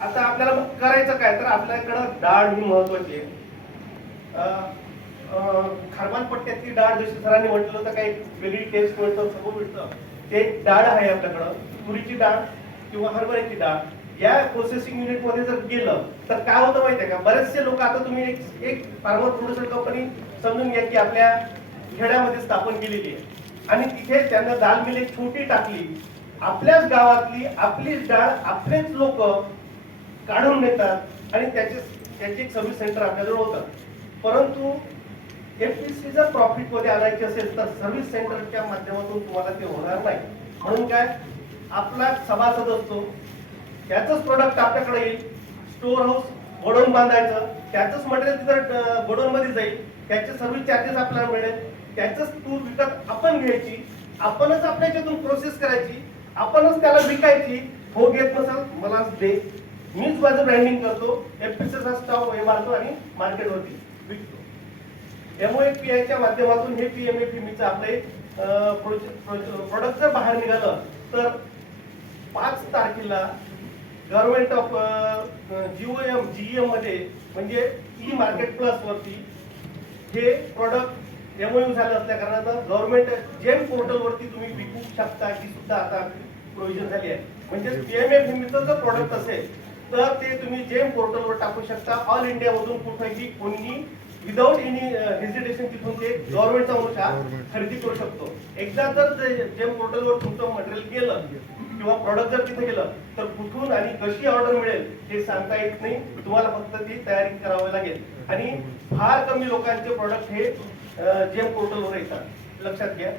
आता आपल्याला मग करायचं काय? तर आपल्याकडं डाळ ही महत्वाची आहे. अं, खारमान पट्ट्यातली डाळ जशी सरांनी म्हटलं तर काही वेगळी टेस्ट मिळतं सगळं मिळतं. ते डाळ आहे आपल्याकडं. तुरीची डाळ किंवा हरभऱ्याची डाळ. या प्रोसेसिंग युनिटमध्ये जर गेलं तर काय होतं माहिती आहे का? बरेचसे लोक आता तुम्ही एक एक फार्मर प्रोड्युसर कंपनी समजून घ्या की आपल्या खेड्यामध्ये स्थापन केलेली आहे. आणि तिथे त्यांना दाल मिल एक छोटी टाकली. आपल्याच गावातली आपलीच डाळ आपलेच लोक काढून नेतात आणि त्याचे त्याचे एक सर्व्हिस सेंटर आपल्याजवळ होतं. परंतु एफपीसी जर प्रॉफिटमध्ये आणायची असेल तर सर्व्हिस सेंटरच्या माध्यमातून तुम्हाला ते होणार नाही. म्हणून काय? आपला सभासद असतो. त्याचंच प्रोडक्ट आपल्याकडे येईल. स्टोअर हाऊस गोडाऊन बांधायचं. त्याचंच मटेरियल तिथं गोडाऊन जाईल. त्याचे सर्व्हिस चार्जेस आपल्याला मिळेल. त्याचंच टूर विकत आपण घ्यायची. आपणच आपल्याच्यातून प्रोसेस करायची. आपणच त्याला विकायची. हो घेत नसाल मला दे. मीच माझं ब्रँडिंग करतो एफपीसीचा स्टॉक हे मारतो आणि मार्केटवरती विकतो. एमओएफपीआयच्या माध्यमातून हे पी एम पीएमएफईचं आपले प्रोडक्ट जर बाहेर निघालं तर पाच तारखेला गव्हर्नमेंट ऑफ जीओएम जीएममध्ये म्हणजे ई मार्केट प्लस वरती हे प्रॉडक्ट एमओयू झालं असल्या कारणानं गव्हर्नमेंट जेम पोर्टल वरती तुम्ही विकू शकता ही सुद्धा आता प्रोव्हिजन झाली आहे. म्हणजे पीएमएफईचं जर प्रॉडक्ट असेल तर ते तुम्ही जेम पोर्टलवर टाकू शकता. ऑल इंडिया मधून कुठेही कोणी विदाऊट एनी हेजिटेशन तिथून ते गव्हर्नमेंटचा मोठा खरेदी करू शकतो. एकदा जर जेम पोर्टलवर तुमचं मटेरियल गेलं किंवा प्रॉडक्ट जर तिथे गेलं तर कुठून आणि कशी ऑर्डर मिळेल हे सांगता येत नाही. तुम्हाला फक्त ती तयारी करावी लागेल. आणि फार कमी लोकांचे प्रॉडक्ट हे जेम पोर्टलवर येतात. लक्षात घ्या.